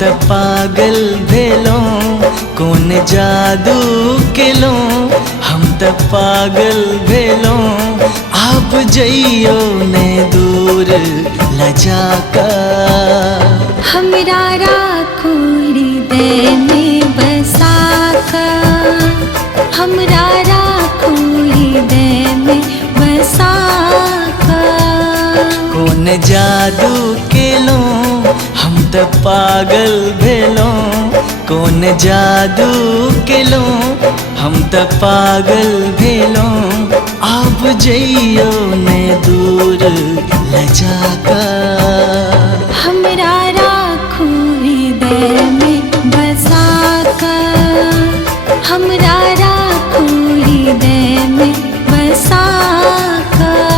त पागल भेलों कौन जादू केलो हम त पागल भेलों आप जइयो ने दूर लजा कर हमरा राखो हृदय में बसा कर हमरा राखो हृदय में बसा कर कौन जादू केलो हम त पागल भेलों कौन जादू केलो हम त पागल भेलों आप जइयो ने दूर लजा कर हमरा राखो हृदय में बसा कर हमरा राखो हृदय में बसा कर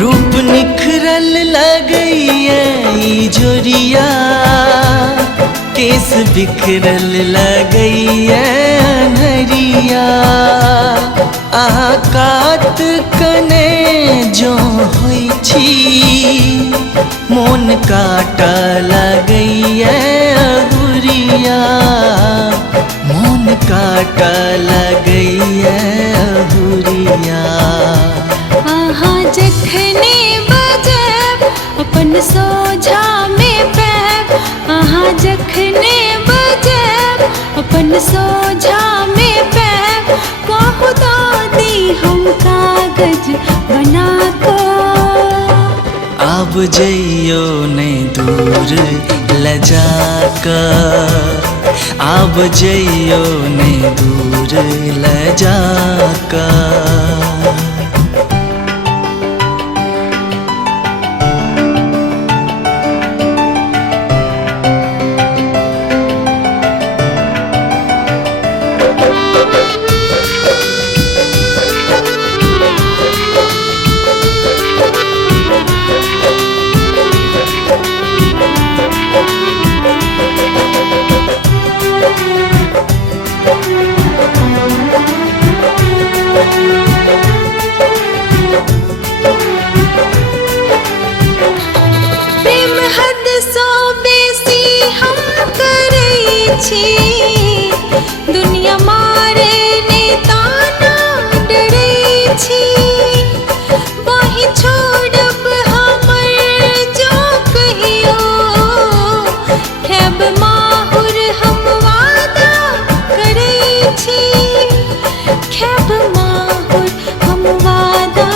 रूप निखरल लगइए ई जोरिया केस बिखरल लगइए अनहरिया आकात कने जो होइ छी मोन काटा लगइए अहुरिया मोन काटा लगइए अहुरिया आहाँ जखने बजब अपन सोझा में पैब आहाँ जखने बजब अपन सोझा में पैब कहू दादी हम कागज बना को अब जइयो ने दूर लजा कर अब जइयो ने दूर लजा कर प्रेम हद सो बेसी हम करै छी दुनिया मारे ने ताना डरै छी बाही छोड़ब हमर जो कहियो खेब माहुर हम वादा करै छी खेब माहुर हम वादा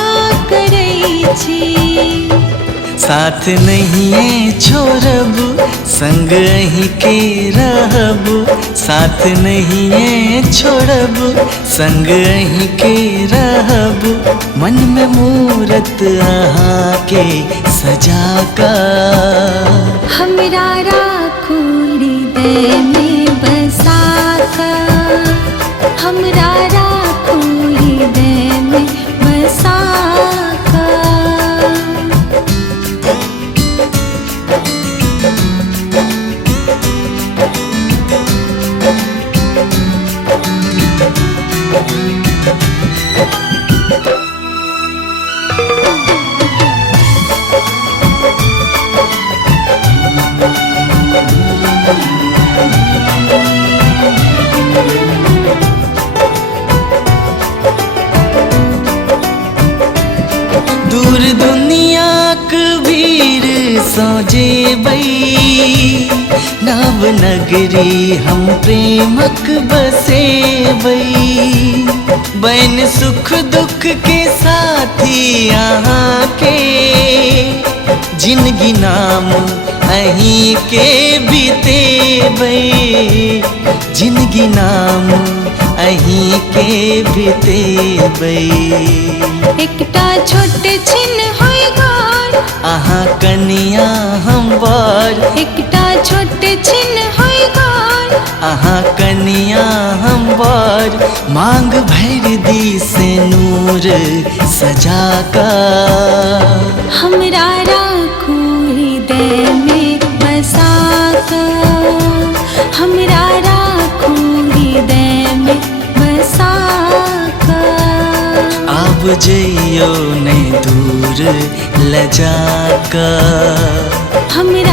करै छी साथ नहीं छोड़ब संग ही के रहब साथ नहीं छोड़ब संग ही के रहब मन में मूरत आहा के सजा कर हमरा राखो हृदय में बसा कर हमरा राखो हृदय में बसा कर दूर दुनिया के भीड़ सो जेबै नव नगरी हम प्रेमक बसेबै बैन सुख दुख के साथी यहाँ के जिंदगी नाम अहीं के बीतेबै जिंदगी नाम अहीं के बीतेबै एकटा छोट छिन होय घर अहाँ कनिया हम बर एकटा छोट छिन होय घर मांग भर दी से नूर सजा का। हमरा राखू हृदय में बसा कर, हमरा राखू हृदय में बसा कर। अब जइयो नहीं दूर लजा का। हमरा